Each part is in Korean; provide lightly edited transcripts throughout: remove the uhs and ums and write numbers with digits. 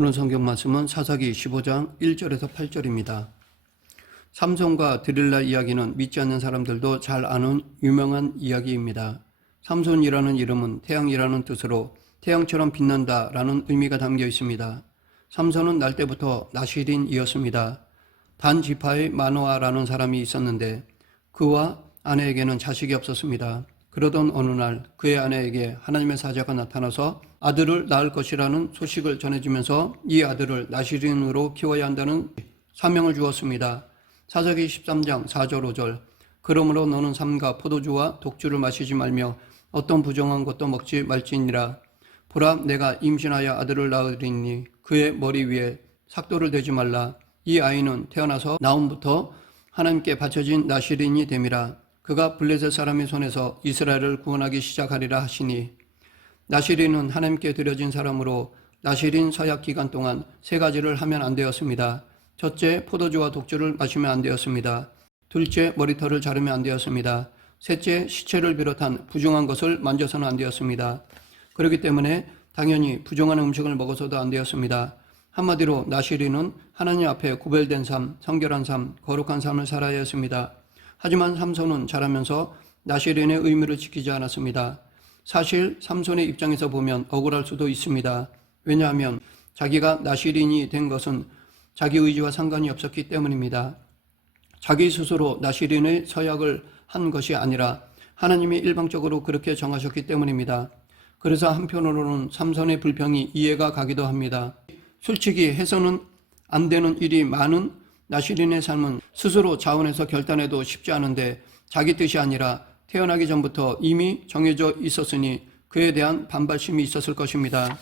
오늘 성경 말씀은 사사기 15장 1절에서 8절입니다. 삼손과 드릴라 이야기는 믿지 않는 사람들도 잘 아는 유명한 이야기입니다. 삼손이라는 이름은 태양이라는 뜻으로 태양처럼 빛난다 라는 의미가 담겨 있습니다. 삼손은 날 때부터 나실인이었습니다. 단 지파의 마노아라는 사람이 있었는데 그와 아내에게는 자식이 없었습니다. 그러던 어느 날 그의 아내에게 하나님의 사자가 나타나서 아들을 낳을 것이라는 소식을 전해주면서 이 아들을 나실인으로 키워야 한다는 사명을 주었습니다. 사사기 13장 4절 5절 그러므로 너는 삼가 포도주와 독주를 마시지 말며 어떤 부정한 것도 먹지 말지니라. 보라 내가 임신하여 아들을 낳으리니 그의 머리 위에 삭도를 대지 말라. 이 아이는 태어나서 나음부터 하나님께 바쳐진 나실인이 됨이라. 그가 블레셋 사람의 손에서 이스라엘을 구원하기 시작하리라 하시니 나실인은 하나님께 드려진 사람으로 나실인 서약 기간 동안 세 가지를 하면 안 되었습니다. 첫째, 포도주와 독주를 마시면 안 되었습니다. 둘째, 머리털을 자르면 안 되었습니다. 셋째, 시체를 비롯한 부정한 것을 만져서는 안 되었습니다. 그렇기 때문에 당연히 부정한 음식을 먹어서도 안 되었습니다. 한마디로 나실인은 하나님 앞에 구별된 삶, 성결한 삶, 거룩한 삶을 살아야 했습니다. 하지만 삼손은 자라면서 나실인의 의무를 지키지 않았습니다. 사실 삼손의 입장에서 보면 억울할 수도 있습니다. 왜냐하면 자기가 나실인이 된 것은 자기 의지와 상관이 없었기 때문입니다. 자기 스스로 나실인의 서약을 한 것이 아니라 하나님이 일방적으로 그렇게 정하셨기 때문입니다. 그래서 한편으로는 삼손의 불평이 이해가 가기도 합니다. 솔직히 해서는 안 되는 일이 많은 나실인의 삶은 스스로 자원해서 결단해도 쉽지 않은데 자기 뜻이 아니라 태어나기 전부터 이미 정해져 있었으니 그에 대한 반발심이 있었을 것입니다.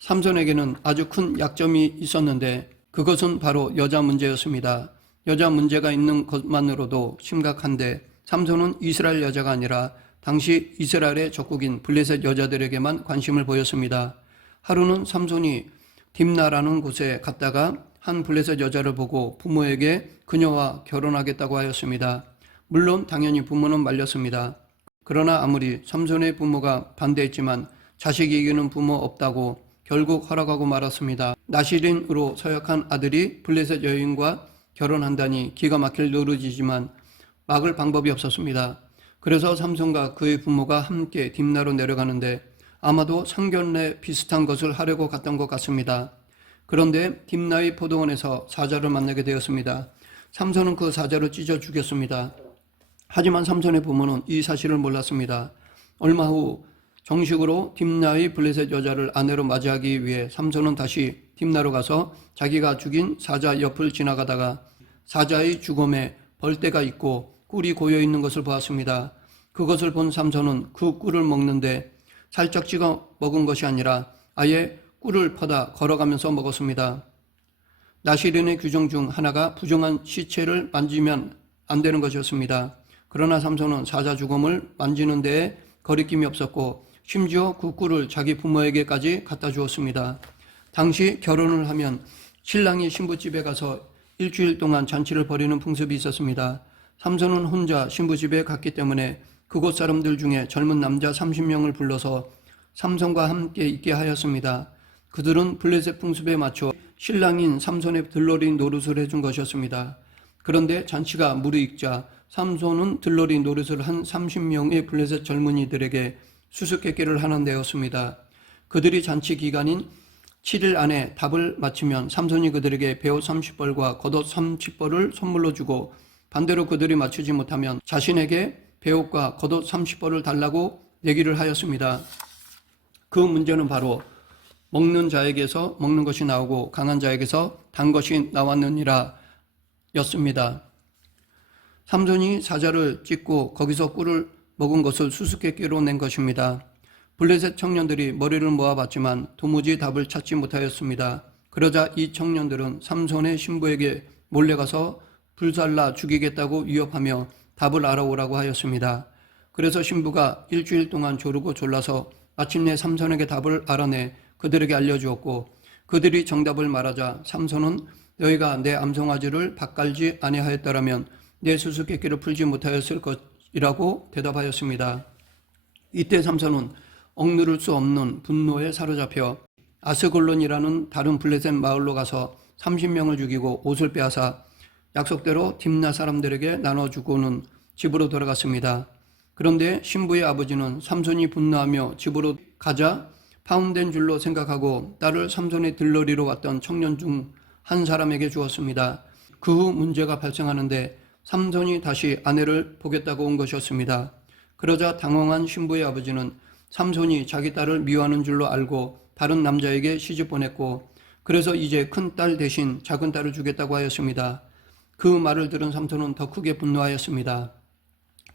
삼손에게는 아주 큰 약점이 있었는데 그것은 바로 여자 문제였습니다. 여자 문제가 있는 것만으로도 심각한데 삼손은 이스라엘 여자가 아니라 당시 이스라엘의 적국인 블레셋 여자들에게만 관심을 보였습니다. 하루는 삼손이 딥나라는 곳에 갔다가 한 블레셋 여자를 보고 부모에게 그녀와 결혼하겠다고 하였습니다. 물론 당연히 부모는 말렸습니다. 그러나 아무리 삼손의 부모가 반대했지만 자식이 이기는 부모 없다고 결국 허락하고 말았습니다. 나실인으로 서약한 아들이 블레셋 여인과 결혼한다니 기가 막힐 노릇이지만 막을 방법이 없었습니다. 그래서 삼손과 그의 부모가 함께 딥나로 내려가는데 아마도 상견례 비슷한 것을 하려고 갔던 것 같습니다. 그런데 딥나의 포도원에서 사자를 만나게 되었습니다. 삼손은 그 사자를 찢어 죽였습니다. 하지만 삼손의 부모는 이 사실을 몰랐습니다. 얼마 후 정식으로 딥나의 블레셋 여자를 아내로 맞이하기 위해 삼손은 다시 딥나로 가서 자기가 죽인 사자 옆을 지나가다가 사자의 죽음에 벌떼가 있고 꿀이 고여 있는 것을 보았습니다. 그것을 본 삼손은 그 꿀을 먹는데 살짝 찍어 먹은 것이 아니라 아예 꿀을 퍼다 걸어가면서 먹었습니다. 나실인의 규정 중 하나가 부정한 시체를 만지면 안 되는 것이었습니다. 그러나 삼손은 사자 죽음을 만지는 데에 거리낌이 없었고 심지어 그 꿀을 자기 부모에게까지 갖다 주었습니다. 당시 결혼을 하면 신랑이 신부집에 가서 일주일 동안 잔치를 벌이는 풍습이 있었습니다. 삼손은 혼자 신부집에 갔기 때문에 그곳 사람들 중에 젊은 남자 30명을 불러서 삼손과 함께 있게 하였습니다. 그들은 블레셋 풍습에 맞춰 신랑인 삼손의 들러리 노릇을 해준 것이었습니다. 그런데 잔치가 무르익자 삼손은 들러리 노릇을 한 30명의 블레셋 젊은이들에게 수수께끼를 하는 데였습니다. 그들이 잔치 기간인 7일 안에 답을 맞히면 삼손이 그들에게 베옷 30벌과 겉옷 30벌을 선물로 주고 반대로 그들이 맞추지 못하면 자신에게 베옷과 겉옷 30벌을 달라고 내기를 하였습니다. 그 문제는 바로 먹는 자에게서 먹는 것이 나오고 강한 자에게서 단 것이 나왔느니라 였습니다. 삼손이 사자를 찢고 거기서 꿀을 먹은 것을 수수께끼로 낸 것입니다. 블레셋 청년들이 머리를 모아봤지만 도무지 답을 찾지 못하였습니다. 그러자 이 청년들은 삼손의 신부에게 몰래가서 불살라 죽이겠다고 위협하며 답을 알아오라고 하였습니다. 그래서 신부가 일주일 동안 조르고 졸라서 마침내 삼손에게 답을 알아내 그들에게 알려주었고 그들이 정답을 말하자 삼손은 너희가 내 암송아지를 밭갈지 아니하였더라면 내 수수께끼를 풀지 못하였을 것이라고 대답하였습니다. 이때 삼손은 억누를 수 없는 분노에 사로잡혀 아스골론이라는 다른 블레셋 마을로 가서 30명을 죽이고 옷을 빼앗아 약속대로 딥나 사람들에게 나눠주고는 집으로 돌아갔습니다. 그런데 신부의 아버지는 삼손이 분노하며 집으로 가자 파혼된 줄로 생각하고 딸을 삼손의 들러리로 왔던 청년 중 한 사람에게 주었습니다. 그 후 문제가 발생하는데 삼손이 다시 아내를 보겠다고 온 것이었습니다. 그러자 당황한 신부의 아버지는 삼손이 자기 딸을 미워하는 줄로 알고 다른 남자에게 시집 보냈고 그래서 이제 큰 딸 대신 작은 딸을 주겠다고 하였습니다. 그 말을 들은 삼손은 더 크게 분노하였습니다.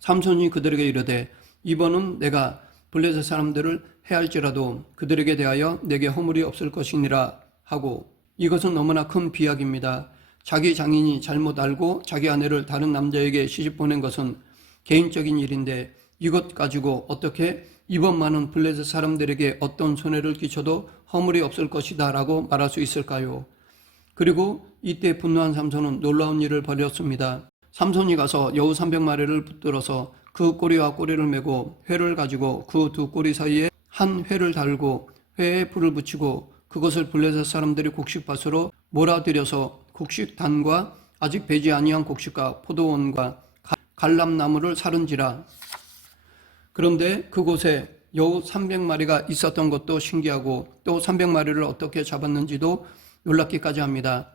삼손이 그들에게 이르되 이번은 내가 블레셋 사람들을 해할지라도 그들에게 대하여 내게 허물이 없을 것이니라 하고 이것은 너무나 큰 비약입니다. 자기 장인이 잘못 알고 자기 아내를 다른 남자에게 시집 보낸 것은 개인적인 일인데 이것 가지고 어떻게 이번 많은 블레셋 사람들에게 어떤 손해를 끼쳐도 허물이 없을 것이다 라고 말할 수 있을까요? 그리고 이때 분노한 삼손은 놀라운 일을 벌였습니다. 삼손이 가서 여우 300마리를 붙들어서 그 꼬리와 꼬리를 메고 회를 가지고 그 두 꼬리 사이에 한 회를 달고 회에 불을 붙이고 그것을 블레셋 사람들이 곡식밭으로 몰아들여서 곡식단과 아직 배지 아니한 곡식과 포도원과 갈람나무를 사른지라. 그런데 그곳에 여우 300마리가 있었던 것도 신기하고 또 300마리를 어떻게 잡았는지도 놀랍기까지 합니다.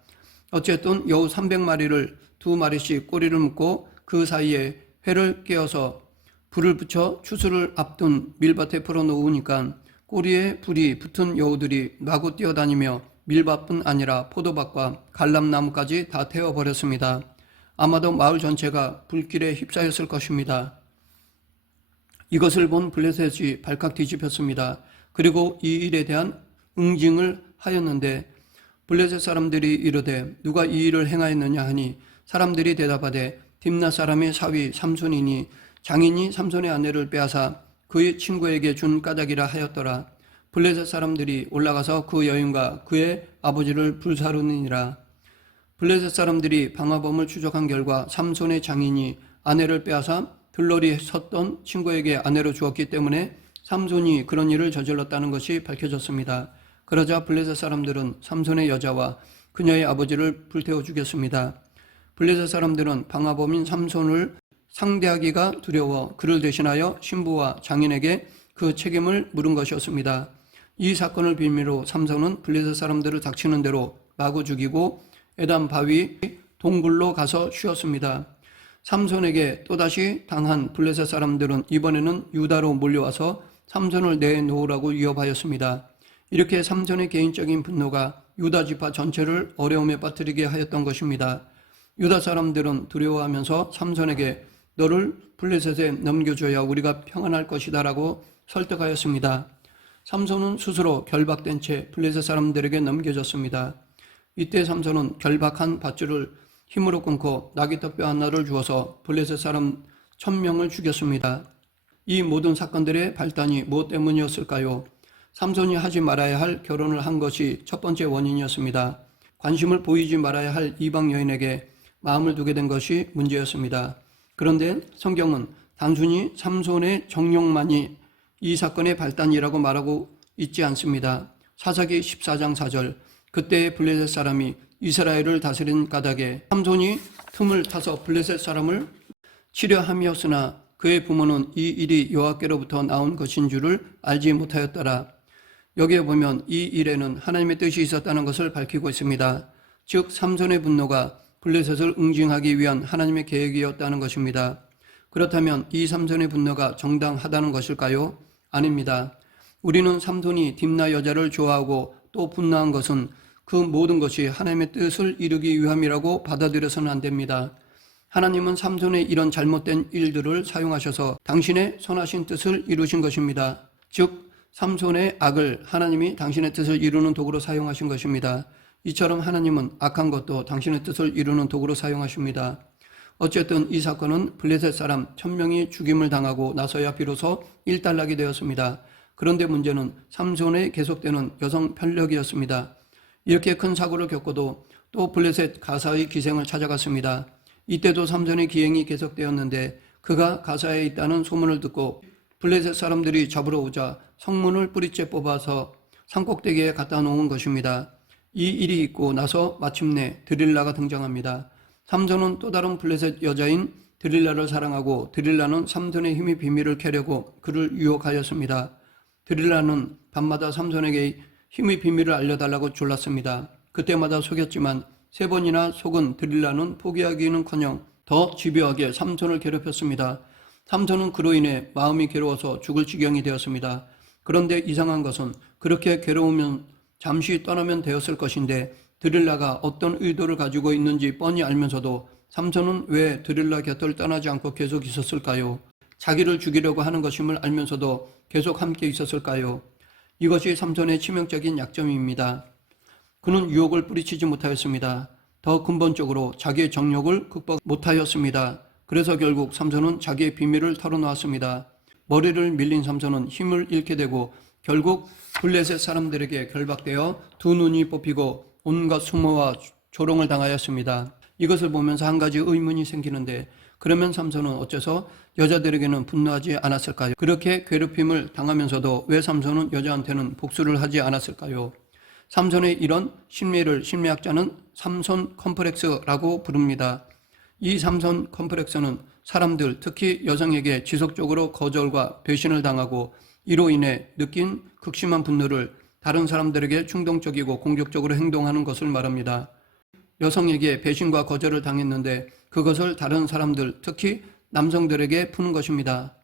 어쨌든 여우 300마리를 두 마리씩 꼬리를 묶고 그 사이에 회를 깨어서 불을 붙여 추수를 앞둔 밀밭에 풀어놓으니까 꼬리에 불이 붙은 여우들이 마구 뛰어다니며 밀밭뿐 아니라 포도밭과 갈람나무까지 다 태워버렸습니다. 아마도 마을 전체가 불길에 휩싸였을 것입니다. 이것을 본 블레셋이 발칵 뒤집혔습니다. 그리고 이 일에 대한 응징을 하였는데 블레셋 사람들이 이르되 누가 이 일을 행하였느냐 하니 사람들이 대답하되 딥나 사람의 사위 삼손이니 장인이 삼손의 아내를 빼앗아 그의 친구에게 준 까닭이라 하였더라. 블레셋 사람들이 올라가서 그 여인과 그의 아버지를 불사르니라. 블레셋 사람들이 방화범을 추적한 결과 삼손의 장인이 아내를 빼앗아 들러리 섰던 친구에게 아내로 주었기 때문에 삼손이 그런 일을 저질렀다는 것이 밝혀졌습니다. 그러자 블레셋 사람들은 삼손의 여자와 그녀의 아버지를 불태워 죽였습니다. 블레셋 사람들은 방화범인 삼손을 상대하기가 두려워 그를 대신하여 신부와 장인에게 그 책임을 물은 것이었습니다. 이 사건을 빌미로 삼손은 블레셋 사람들을 닥치는 대로 마구 죽이고 에담 바위 동굴로 가서 쉬었습니다. 삼손에게 또다시 당한 블레셋 사람들은 이번에는 유다로 몰려와서 삼손을 내놓으라고 위협하였습니다. 이렇게 삼손의 개인적인 분노가 유다 지파 전체를 어려움에 빠뜨리게 하였던 것입니다. 유다 사람들은 두려워하면서 삼손에게 너를 블레셋에 넘겨줘야 우리가 평안할 것이다 라고 설득하였습니다. 삼손은 스스로 결박된 채 블레셋 사람들에게 넘겨졌습니다. 이때 삼손은 결박한 밧줄을 힘으로 끊고 나귀떡뼈 하나를 주어서 블레셋 사람 1000명을 죽였습니다. 이 모든 사건들의 발단이 무엇 때문이었을까요? 삼손이 하지 말아야 할 결혼을 한 것이 첫 번째 원인이었습니다. 관심을 보이지 말아야 할 이방 여인에게 마음을 두게 된 것이 문제였습니다. 그런데 성경은 단순히 삼손의 정욕만이 이 사건의 발단이라고 말하고 있지 않습니다. 사사기 14장 4절 그때의 블레셋 사람이 이스라엘을 다스린 까닭에 삼손이 틈을 타서 블레셋 사람을 치려 함이었으나 그의 부모는 이 일이 여호와께로부터 나온 것인 줄을 알지 못하였더라. 여기에 보면 이 일에는 하나님의 뜻이 있었다는 것을 밝히고 있습니다. 즉 삼손의 분노가 블레셋을 응징하기 위한 하나님의 계획이었다는 것입니다. 그렇다면 이 삼손의 분노가 정당하다는 것일까요? 아닙니다. 우리는 삼손이 딥나 여자를 좋아하고 또 분노한 것은 그 모든 것이 하나님의 뜻을 이루기 위함이라고 받아들여서는 안 됩니다. 하나님은 삼손의 이런 잘못된 일들을 사용하셔서 당신의 선하신 뜻을 이루신 것입니다. 즉 삼손의 악을 하나님이 당신의 뜻을 이루는 도구로 사용하신 것입니다. 이처럼 하나님은 악한 것도 당신의 뜻을 이루는 도구로 사용하십니다. 어쨌든 이 사건은 블레셋 사람 1000명이 죽임을 당하고 나서야 비로소 일단락이 되었습니다. 그런데 문제는 삼손의 계속되는 여성 편력이었습니다. 이렇게 큰 사고를 겪고도 또 블레셋 가사의 기생을 찾아갔습니다. 이때도 삼손의 기행이 계속되었는데 그가 가사에 있다는 소문을 듣고 블레셋 사람들이 잡으러 오자 성문을 뿌리째 뽑아서 산꼭대기에 갖다 놓은 것입니다. 이 일이 있고 나서 마침내 드릴라가 등장합니다. 삼손은 또 다른 블레셋 여자인 드릴라를 사랑하고 드릴라는 삼손의 힘의 비밀을 캐려고 그를 유혹하였습니다. 드릴라는 밤마다 삼손에게 힘의 비밀을 알려달라고 졸랐습니다. 그때마다 속였지만 3번이나 속은 드릴라는 포기하기는커녕 더 집요하게 삼손을 괴롭혔습니다. 삼손은 그로 인해 마음이 괴로워서 죽을 지경이 되었습니다. 그런데 이상한 것은 그렇게 괴로우면 잠시 떠나면 되었을 것인데 드릴라가 어떤 의도를 가지고 있는지 뻔히 알면서도 삼손은 왜 드릴라 곁을 떠나지 않고 계속 있었을까요? 자기를 죽이려고 하는 것임을 알면서도 계속 함께 있었을까요? 이것이 삼손의 치명적인 약점입니다. 그는 유혹을 뿌리치지 못하였습니다. 더 근본적으로 자기의 정욕을 극복 못하였습니다. 그래서 결국 삼손은 자기의 비밀을 털어놓았습니다. 머리를 밀린 삼손은 힘을 잃게 되고 결국 블레셋 사람들에게 결박되어 2눈이 뽑히고 온갖 수모와 조롱을 당하였습니다. 이것을 보면서 한 가지 의문이 생기는데 그러면 삼손은 어째서 여자들에게는 분노하지 않았을까요? 그렇게 괴롭힘을 당하면서도 왜 삼손은 여자한테는 복수를 하지 않았을까요? 삼손의 이런 심리를 심리학자는 삼손 컴플렉스라고 부릅니다. 이 삼손 컴플렉스는 사람들, 특히 여성에게 지속적으로 거절과 배신을 당하고 이로 인해 느낀 극심한 분노를 다른 사람들에게 충동적이고 공격적으로 행동하는 것을 말합니다. 여성에게 배신과 거절을 당했는데 그것을 다른 사람들, 특히 남성들에게 푸는 것입니다.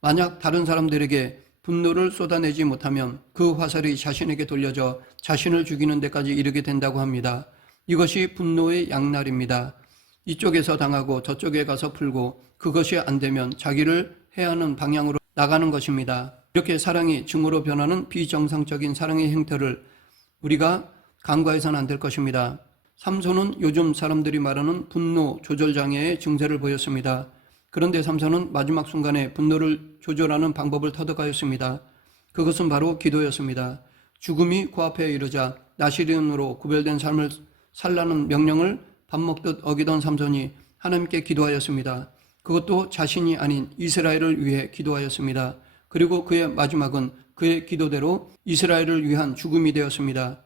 만약 다른 사람들에게 분노를 쏟아내지 못하면 그 화살이 자신에게 돌려져 자신을 죽이는 데까지 이르게 된다고 합니다. 이것이 분노의 양날입니다. 이쪽에서 당하고 저쪽에 가서 풀고 그것이 안 되면 자기를 해야 하는 방향으로 나가는 것입니다. 이렇게 사랑이 증오로 변하는 비정상적인 사랑의 행태를 우리가 간과해서는 안 될 것입니다. 삼손은 요즘 사람들이 말하는 분노 조절 장애의 증세를 보였습니다. 그런데 삼손은 마지막 순간에 분노를 조절하는 방법을 터득하였습니다. 그것은 바로 기도였습니다. 죽음이 코앞에 이르자 나시린으로 구별된 삶을 살라는 명령을 밥 먹듯 어기던 삼손이 하나님께 기도하였습니다. 그것도 자신이 아닌 이스라엘을 위해 기도하였습니다. 그리고 그의 마지막은 그의 기도대로 이스라엘을 위한 죽음이 되었습니다.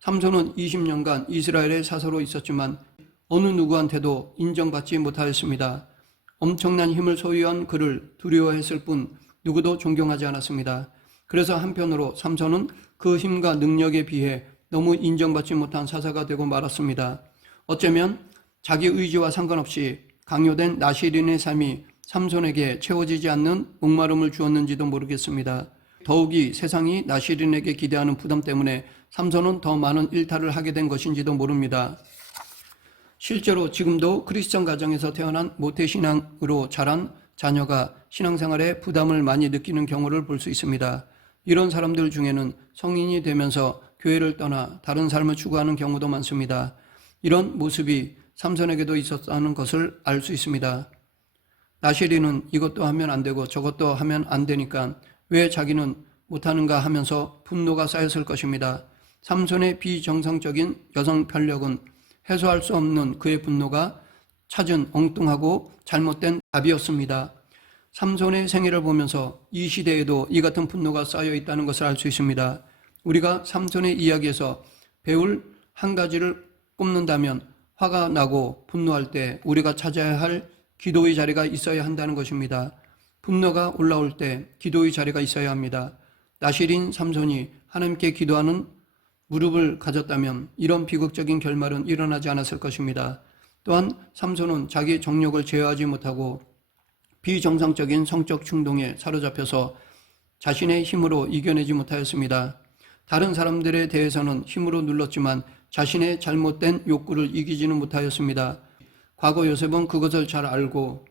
삼손은 20년간 이스라엘의 사서로 있었지만 어느 누구한테도 인정받지 못하였습니다. 엄청난 힘을 소유한 그를 두려워했을 뿐 누구도 존경하지 않았습니다. 그래서 한편으로 삼손은 그 힘과 능력에 비해 너무 인정받지 못한 사사가 되고 말았습니다. 어쩌면 자기 의지와 상관없이 강요된 나시린의 삶이 삼손에게 채워지지 않는 목마름을 주었는지도 모르겠습니다. 더욱이 세상이 나시린에게 기대하는 부담 때문에 삼손은 더 많은 일탈을 하게 된 것인지도 모릅니다. 실제로 지금도 크리스천 가정에서 태어난 모태신앙으로 자란 자녀가 신앙생활에 부담을 많이 느끼는 경우를 볼 수 있습니다. 이런 사람들 중에는 성인이 되면서 교회를 떠나 다른 삶을 추구하는 경우도 많습니다. 이런 모습이 삼손에게도 있었다는 것을 알 수 있습니다. 나시린은 이것도 하면 안 되고 저것도 하면 안 되니까 왜 자기는 못하는가 하면서 분노가 쌓였을 것입니다. 삼손의 비정상적인 여성 편력은 해소할 수 없는 그의 분노가 찾은 엉뚱하고 잘못된 답이었습니다. 삼손의 생애를 보면서 이 시대에도 이 같은 분노가 쌓여 있다는 것을 알 수 있습니다. 우리가 삼손의 이야기에서 배울 한 가지를 꼽는다면 화가 나고 분노할 때 우리가 찾아야 할 기도의 자리가 있어야 한다는 것입니다. 분노가 올라올 때 기도의 자리가 있어야 합니다. 나시린 삼손이 하나님께 기도하는 무릎을 가졌다면 이런 비극적인 결말은 일어나지 않았을 것입니다. 또한 삼손은 자기 정욕을 제어하지 못하고 비정상적인 성적 충동에 사로잡혀서 자신의 힘으로 이겨내지 못하였습니다. 다른 사람들에 대해서는 힘으로 눌렀지만 자신의 잘못된 욕구를 이기지는 못하였습니다. 과거 요셉은 그것을 잘 알고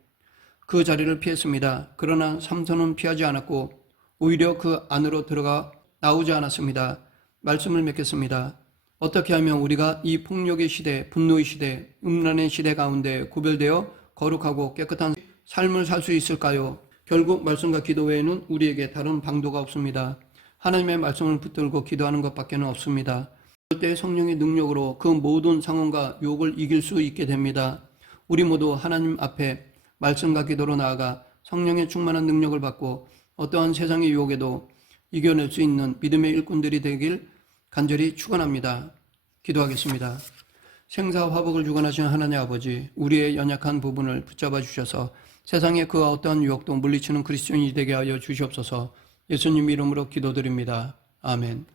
그 자리를 피했습니다. 그러나 삼손은 피하지 않았고 오히려 그 안으로 들어가 나오지 않았습니다. 말씀을 맺겠습니다. 어떻게 하면 우리가 이 폭력의 시대, 분노의 시대, 음란의 시대 가운데 구별되어 거룩하고 깨끗한 삶을 살 수 있을까요? 결국 말씀과 기도 외에는 우리에게 다른 방도가 없습니다. 하나님의 말씀을 붙들고 기도하는 것밖에는 없습니다. 그럴 때 성령의 능력으로 그 모든 상황과 유혹을 이길 수 있게 됩니다. 우리 모두 하나님 앞에 말씀과 기도로 나아가 성령의 충만한 능력을 받고 어떠한 세상의 유혹에도 이겨낼 수 있는 믿음의 일꾼들이 되길 간절히 축원합니다. 기도하겠습니다. 생사와 화복을 주관하시는 하나님 아버지, 우리의 연약한 부분을 붙잡아 주셔서 세상에 그 어떠한 유혹도 물리치는 그리스도인이 되게 하여 주시옵소서. 예수님 이름으로 기도드립니다. 아멘.